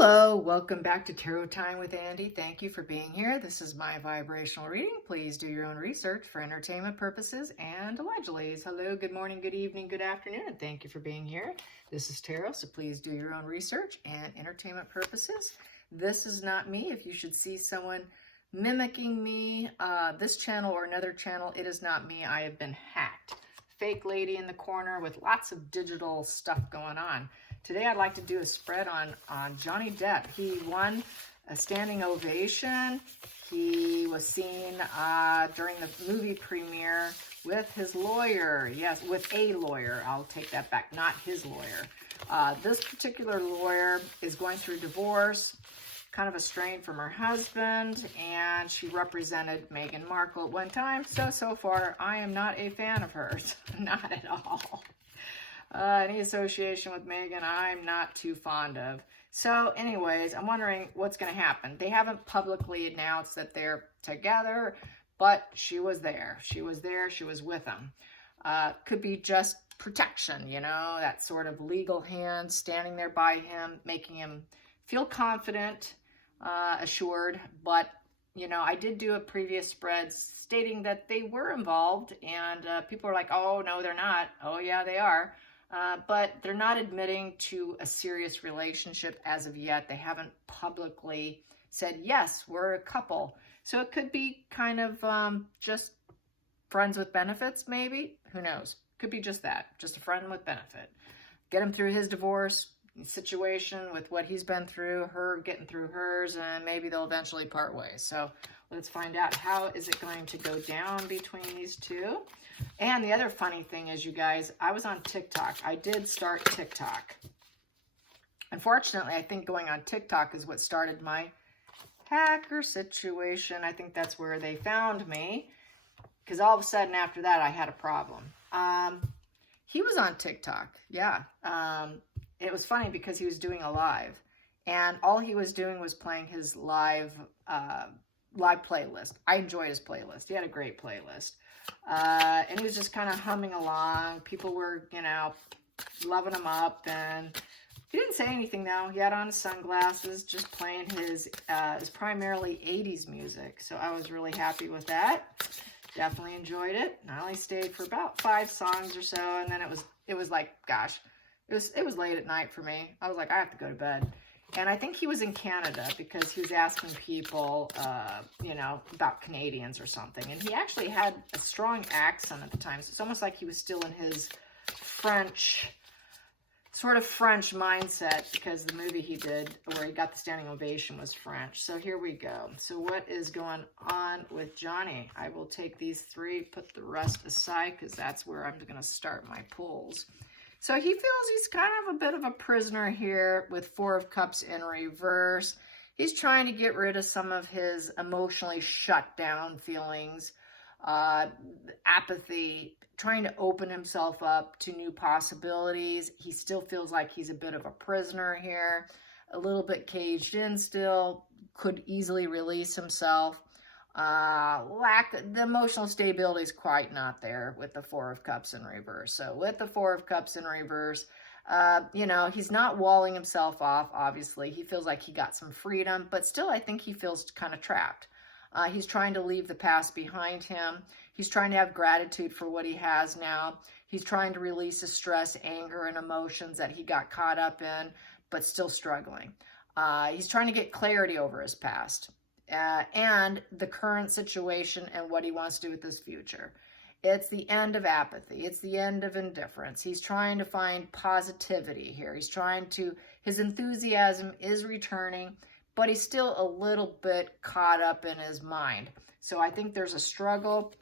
Hello, welcome back to Tarot Time with Andy. Thank you for being here. This is my vibrational reading. Please do your own research for entertainment purposes and allegedly. Hello, good morning, good evening, good afternoon, and thank you for being here. This is tarot, so please do your own research and entertainment purposes. This is not me. If you should see someone mimicking me, this channel or another channel, it is not me. I have been hacked. Fake lady in the corner with lots of digital stuff going on. Today I'd like to do a spread on Johnny Depp. He won a standing ovation. He was seen during the movie premiere with his lawyer. Yes, with a lawyer. I'll take that back, not his lawyer. This particular lawyer is going through divorce, kind of estranged from her husband, and she represented Meghan Markle at one time. So far, I am not a fan of hers. Not at all. Any association with Meghan, I'm not too fond of. So anyways, I'm wondering what's going to happen. They haven't publicly announced that they're together, but she was there. She was there. She was with him. Could be just protection, you know, that sort of legal hand standing there by him, making him feel confident, assured. But, you know, I did do a previous spread stating that they were involved, and people are like, oh, no, they're not. Oh, yeah, they are. But they're not admitting to a serious relationship as of yet. They haven't publicly said, yes, we're a couple. So it could be kind of just friends with benefits, maybe. Who knows? Could be just that, just a friend with benefit. Get him through his divorce situation with what he's been through, her getting through hers, and maybe they'll eventually part ways. So let's find out, how is it going to go down between these two? And the other funny thing is, you guys, I was on TikTok. I did start TikTok. Unfortunately, I think going on TikTok is what started my hacker situation. I think that's where they found me, because all of a sudden after that, I had a problem. He was on TikTok. Yeah. It was funny because he was doing a live, and all he was doing was playing his live playlist. I enjoyed his playlist. He had a great playlist. And he was just kind of humming along. People were, you know, loving him up. And he didn't say anything, though. He had on his sunglasses, just playing his primarily 80s music. So I was really happy with that. Definitely enjoyed it. I only stayed for about 5 songs or so. And then it was like, gosh, it was late at night for me. I was like, I have to go to bed. And I think he was in Canada because he was asking people, you know, about Canadians or something. And he actually had a strong accent at the time. So it's almost like he was still in his French, sort of French mindset, because the movie he did where he got the standing ovation was French. So here we go. So what is going on with Johnny? I will take these 3, put the rest aside, because that's where I'm going to start my pulls. So he feels he's kind of a bit of a prisoner here with 4 of Cups in reverse. He's trying to get rid of some of his emotionally shut down feelings, apathy, trying to open himself up to new possibilities. He still feels like he's a bit of a prisoner here, a little bit caged in still, could easily release himself. The emotional stability is quite not there with the 4 of Cups in reverse. So with the 4 of Cups in reverse, you know, he's not walling himself off, obviously. He feels like he got some freedom, but still I think he feels kind of trapped. He's trying to leave the past behind him. He's trying to have gratitude for what he has now. He's trying to release his stress, anger, and emotions that he got caught up in, but still struggling. He's trying to get clarity over his past. And the current situation and what he wants to do with his future. It's the end of apathy. It's the end of indifference. He's trying to find positivity here. His enthusiasm is returning, but he's still a little bit caught up in his mind. So I think there's a struggle.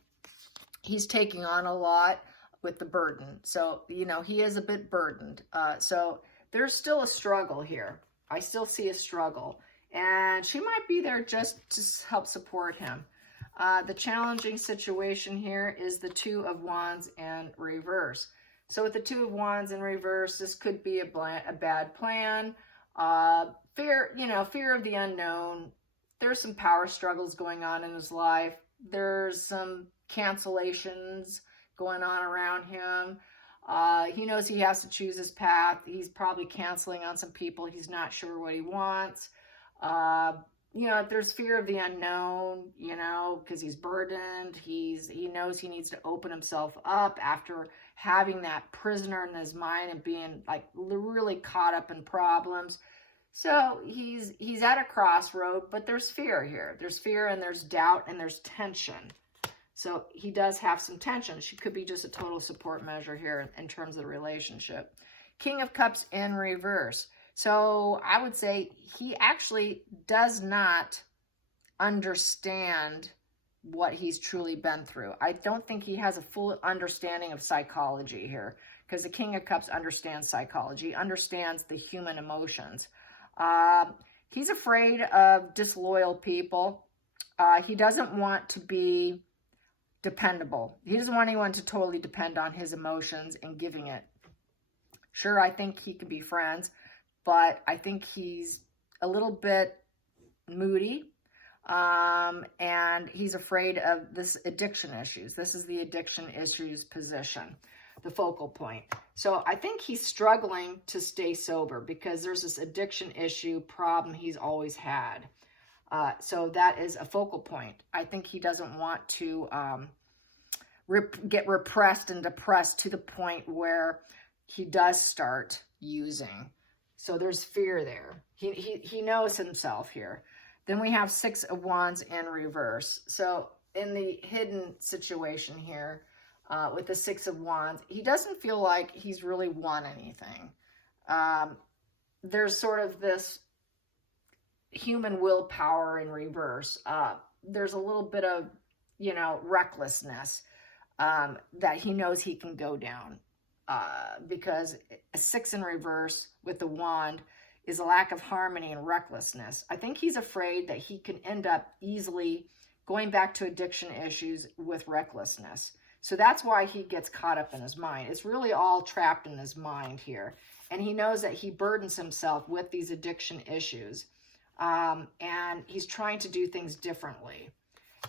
He's taking on a lot with the burden. So, you know, he is a bit burdened. So there's still a struggle here. I still see a struggle. And she might be there just to help support him. The challenging situation here is the 2 of Wands in reverse. So with the 2 of Wands in reverse, this could be a bad plan. Fear of the unknown. There's some power struggles going on in his life. There's some cancellations going on around him. He knows he has to choose his path. He's probably canceling on some people. He's not sure what he wants. Uh, there's fear of the unknown, because he's burdened. He knows he needs to open himself up after having that prisoner in his mind and being like really caught up in problems. So he's at a crossroad, but there's fear here. There's fear and there's doubt and there's tension. So he does have some tension. She could be just a total support measure here in terms of the relationship. King of Cups in reverse. So I would say he actually does not understand what he's truly been through. I don't think he has a full understanding of psychology here, because the King of Cups understands psychology, understands the human emotions. He's afraid of disloyal people. He doesn't want to be dependable. He doesn't want anyone to totally depend on his emotions and giving it. Sure, I think he can be friends, but I think he's a little bit moody, and he's afraid of this addiction issues. This is the addiction issues position, the focal point. So I think he's struggling to stay sober because there's this addiction issue problem he's always had. So that is a focal point. I think he doesn't want to get repressed and depressed to the point where he does start using. So there's fear there. He knows himself here. Then we have Six of Wands in reverse. So in the hidden situation here, with the Six of Wands, he doesn't feel like he's really won anything. There's sort of this human willpower in reverse. There's a little bit of, recklessness that he knows he can go down. Because a 6 in reverse with the wand is a lack of harmony and recklessness. I think he's afraid that he can end up easily going back to addiction issues with recklessness. So that's why he gets caught up in his mind. It's really all trapped in his mind here. And he knows that he burdens himself with these addiction issues. And he's trying to do things differently.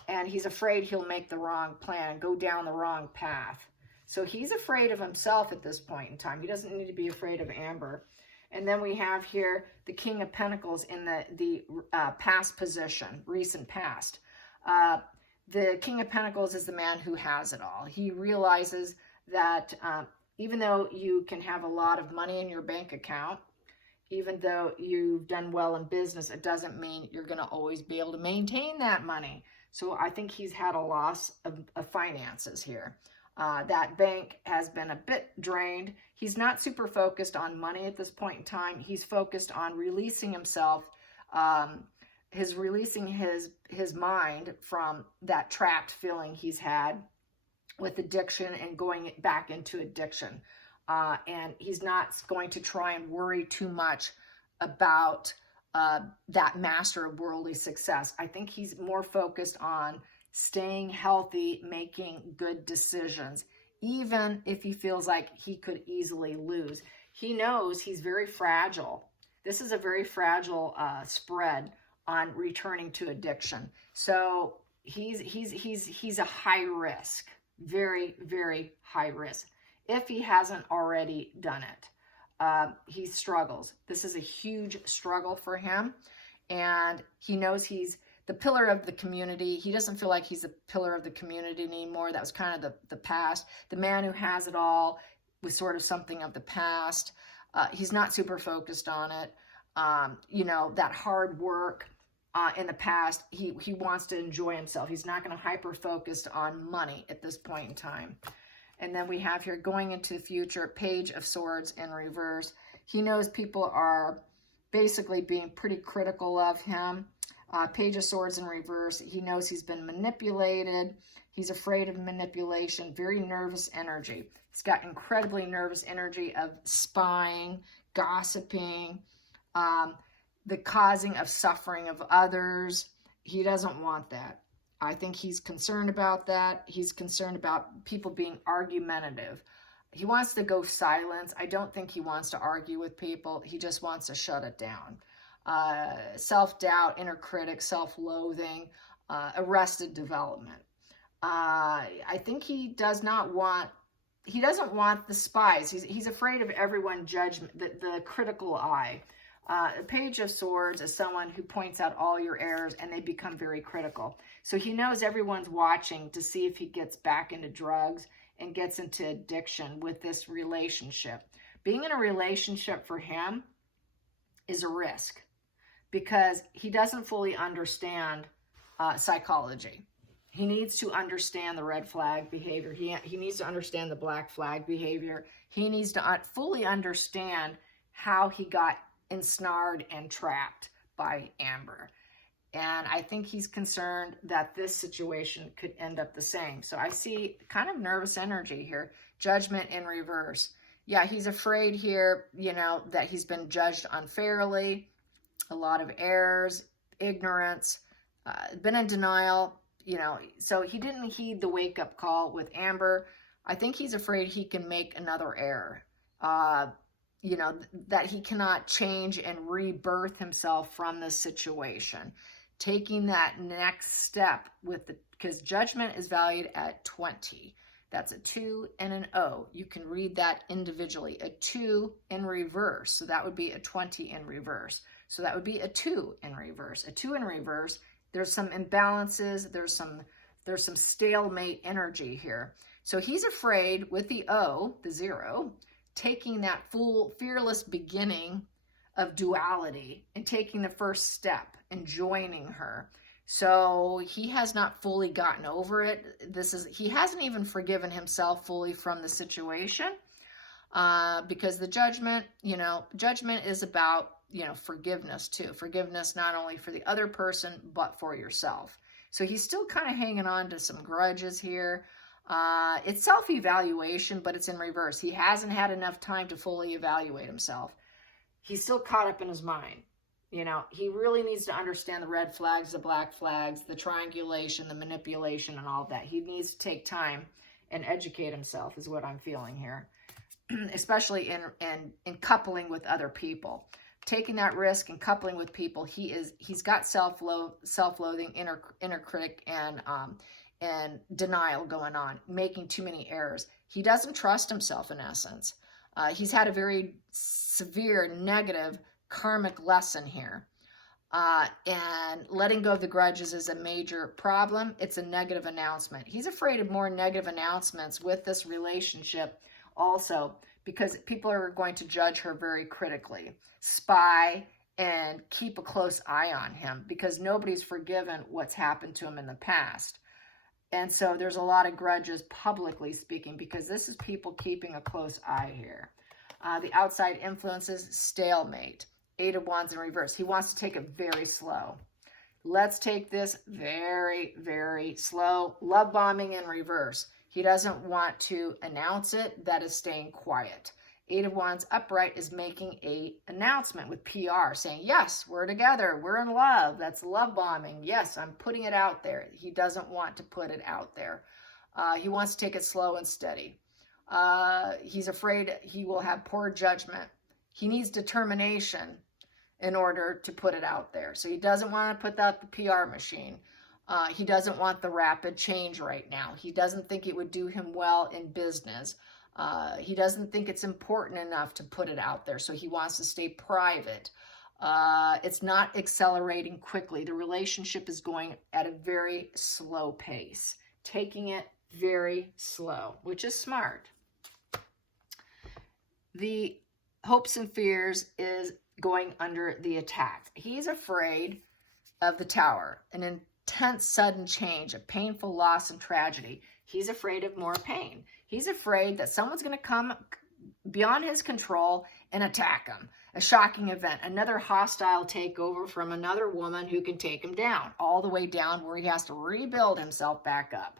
And he's afraid he'll make the wrong plan, go down the wrong path. So he's afraid of himself at this point in time. He doesn't need to be afraid of Amber. And then we have here the King of Pentacles in the past position, recent past. The King of Pentacles is the man who has it all. He realizes that even though you can have a lot of money in your bank account, even though you've done well in business, it doesn't mean you're going to always be able to maintain that money. So I think he's had a loss of finances here. That bank has been a bit drained. He's not super focused on money at this point in time. He's focused on releasing himself, releasing his mind from that trapped feeling he's had with addiction and going back into addiction. And he's not going to try and worry too much about that master of worldly success. I think he's more focused on staying healthy, making good decisions, even if he feels like he could easily lose. He knows he's very fragile. This is a very fragile spread on returning to addiction. So he's a high risk, very, very high risk. If he hasn't already done it, he struggles. This is a huge struggle for him. And he knows he's the pillar of the community. He doesn't feel like he's a pillar of the community anymore. That was kind of the past. The man who has it all was sort of something of the past. He's not super focused on it. That hard work in the past, he wants to enjoy himself. He's not going to hyper-focus on money at this point in time. And then we have here, going into the future, Page of Swords in reverse. He knows people are basically being pretty critical of him. Page of Swords in reverse. He knows he's been manipulated. He's afraid of manipulation. Very nervous energy. He's got incredibly nervous energy of spying, gossiping, the causing of suffering of others. He doesn't want that. I think he's concerned about that. He's concerned about people being argumentative. He wants to go silence. I don't think he wants to argue with people. He just wants to shut it down. Self-doubt, inner critic, self-loathing, arrested development. I think he does not want he doesn't want the spies. He's afraid of everyone judgment, the critical eye. A Page of Swords is someone who points out all your errors and they become very critical. So he knows everyone's watching to see if he gets back into drugs and gets into addiction with this relationship. Being in a relationship for him is a risk because he doesn't fully understand psychology. He needs to understand the red flag behavior. He needs to understand the black flag behavior. He needs to fully understand how he got ensnared and trapped by Amber. And I think he's concerned that this situation could end up the same. So I see kind of nervous energy here. Judgment in reverse. Yeah, he's afraid here, you know, that he's been judged unfairly, a lot of errors, ignorance, been in denial, you know, so he didn't heed the wake-up call with Amber. I think he's afraid he can make another error, you know, that he cannot change and rebirth himself from this situation. Taking that next step because judgment is valued at 20. That's a 2 and an O. You can read that individually. A 2 in reverse. So that would be a 20 in reverse. So that would be a 2 in reverse. A 2 in reverse, there's some imbalances. There's some stalemate energy here. So he's afraid with the O, the 0, taking that full fearless beginning of duality and taking the first step and joining her. So he has not fully gotten over it. He hasn't even forgiven himself fully from the situation because the judgment, you know, judgment is about, you know, forgiveness too. Forgiveness not only for the other person, but for yourself. So he's still kind of hanging on to some grudges here. It's self-evaluation, but it's in reverse. He hasn't had enough time to fully evaluate himself. He's still caught up in his mind. You know, he really needs to understand the red flags, the black flags, the triangulation, the manipulation, and all of that. He needs to take time and educate himself is what I'm feeling here, especially in coupling with other people. Taking that risk and coupling with people, he's got self-loathing, inner critic, and denial going on, making too many errors. He doesn't trust himself in essence. He's had a very severe negative karmic lesson here. And letting go of the grudges is a major problem. It's a negative announcement. He's afraid of more negative announcements with this relationship also because people are going to judge her very critically, spy, and keep a close eye on him because nobody's forgiven what's happened to him in the past. And so there's a lot of grudges, publicly speaking, because this is people keeping a close eye here. The outside influences, stalemate. 8 of Wands in reverse. He wants to take it very slow. Let's take this very, very slow. Love bombing in reverse. He doesn't want to announce it. That is staying quiet. 8 of Wands upright is making an announcement with PR saying, yes, we're together. We're in love. That's love bombing. Yes, I'm putting it out there. He doesn't want to put it out there. He wants to take it slow and steady. He's afraid he will have poor judgment. He needs determination in order to put it out there. So he doesn't want to put out the PR machine. He doesn't want the rapid change right now. He doesn't think it would do him well in business. He doesn't think it's important enough to put it out there. So he wants to stay private. It's not accelerating quickly. The relationship is going at a very slow pace, taking it very slow, which is smart. The hopes and fears is going under the attack. He's afraid of the Tower, an intense sudden change, a painful loss and tragedy. He's afraid of more pain. He's afraid that someone's going to come beyond his control and attack him. A shocking event, another hostile takeover from another woman who can take him down, all the way down where he has to rebuild himself back up.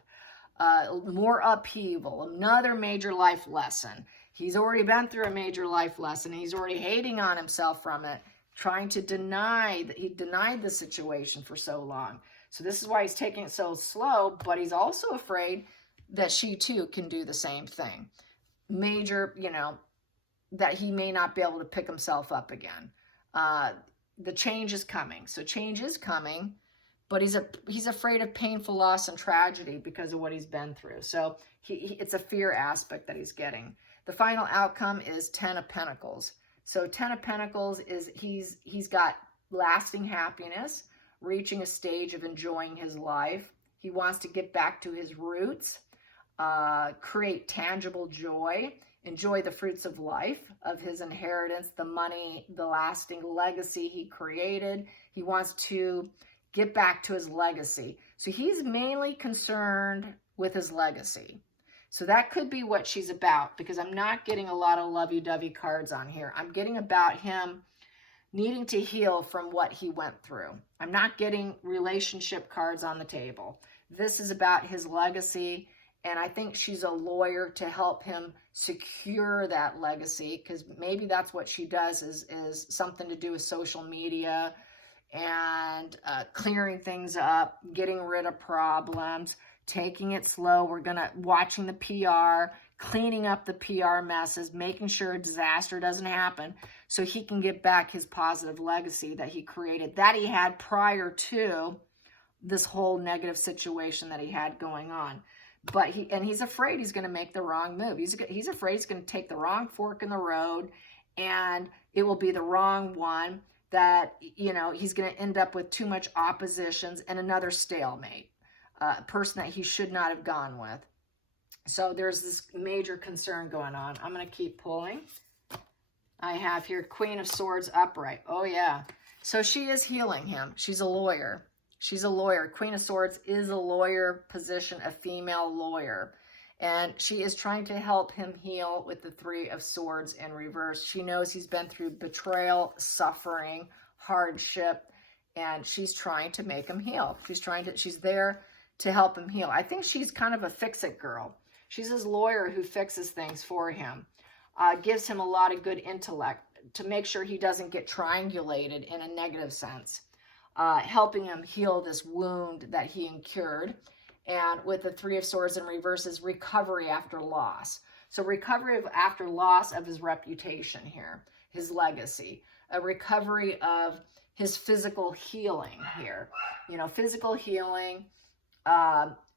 More upheaval, another major life lesson. He's already been through a major life lesson. He's already hating on himself from it, trying to deny that he denied the situation for so long. So this is why he's taking it so slow, but he's also afraid that she too can do the same thing. Major, you know, that he may not be able to pick himself up again. The change is coming. So change is coming. but he's afraid of painful loss and tragedy because of what he's been through. So it's a fear aspect that he's getting. The final outcome is 10 of Pentacles. So 10 of Pentacles is he's got lasting happiness, reaching a stage of enjoying his life. He wants to get back to his roots, create tangible joy, enjoy the fruits of life, of his inheritance, the money, the lasting legacy he created. He wants to get back to his legacy. So he's mainly concerned with his legacy. So that could be what she's about, because I'm not getting a lot of lovey-dovey cards on here. I'm getting about him needing to heal from what he went through. I'm not getting relationship cards on the table. This is about his legacy, and I think she's a lawyer to help him secure that legacy, because maybe that's what she does, is something to do with social media and clearing things up, getting rid of problems, taking it slow. We're watching the PR, cleaning up the PR messes, making sure a disaster doesn't happen so he can get back his positive legacy that he created, that he had prior to this whole negative situation that he had going on. But he's afraid he's going to make the wrong move. He's afraid he's going to take the wrong fork in the road, and it will be the wrong one, that, you know, he's going to end up with too much oppositions and another stalemate. A person that he should not have gone with. So there's this major concern going on. I'm going to keep pulling. I have here Queen of Swords upright. Oh, yeah. So she is healing him. She's a lawyer. She's a lawyer. Queen of Swords is a lawyer position, a female lawyer. And she is trying to help him heal with the Three of Swords in reverse. She knows he's been through betrayal, suffering, hardship, and she's trying to make him heal. She's there to help him heal. I think she's kind of a fix-it girl. She's his lawyer who fixes things for him, gives him a lot of good intellect to make sure he doesn't get triangulated in a negative sense, helping him heal this wound that he incurred. And with the Three of Swords in reverse is recovery after loss. So recovery after loss of his reputation here, his legacy, a recovery of his physical healing here. You know, physical healing,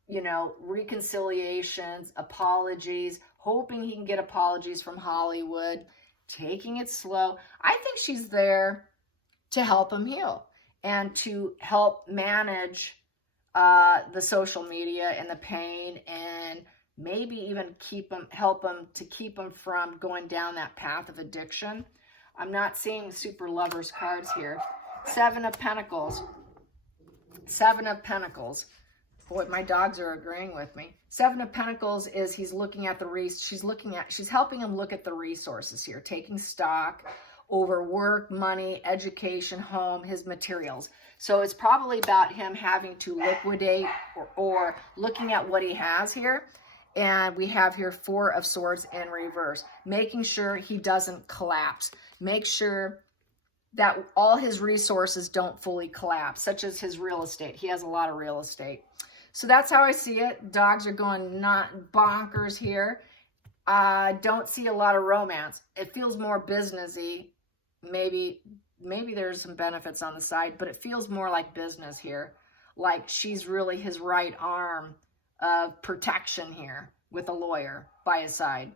you know, reconciliations, apologies, hoping he can get apologies from Hollywood, taking it slow. I think she's there to help him heal and to help manage the social media and the pain, and maybe even help him to keep him from going down that path of addiction. I'm not seeing super lovers cards here. Seven of Pentacles. Seven of Pentacles. Boy, my dogs are agreeing with me. Seven of Pentacles is he's looking at she's helping him look at the resources here, taking stock over work, money, education, home, his materials. So it's probably about him having to liquidate or looking at what he has here. And we have here Four of Swords in reverse, making sure he doesn't collapse. Make sure that all his resources don't fully collapse, such as his real estate. He has a lot of real estate. So that's how I see it. Dogs are going not bonkers here. Don't see a lot of romance. It feels more businessy. Maybe there's some benefits on the side, but it feels more like business here. Like she's really his right arm of protection here with a lawyer by his side.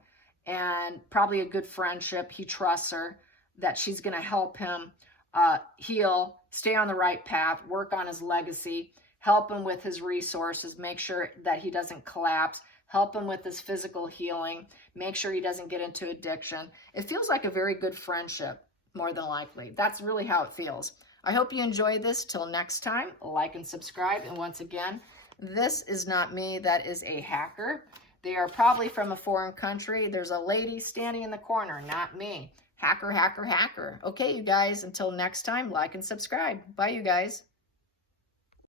And probably a good friendship. He trusts her, that she's going to help him heal, stay on the right path, work on his legacy, help him with his resources, make sure that he doesn't collapse, help him with his physical healing, make sure he doesn't get into addiction. It feels like a very good friendship, more than likely. That's really how it feels. I hope you enjoyed this. Till next time, like and subscribe. And once again, this is not me. That is a hacker. They are probably from a foreign country. There's a lady standing in the corner, not me. Hacker, hacker, hacker. Okay, you guys, until next time, like and subscribe. Bye, you guys.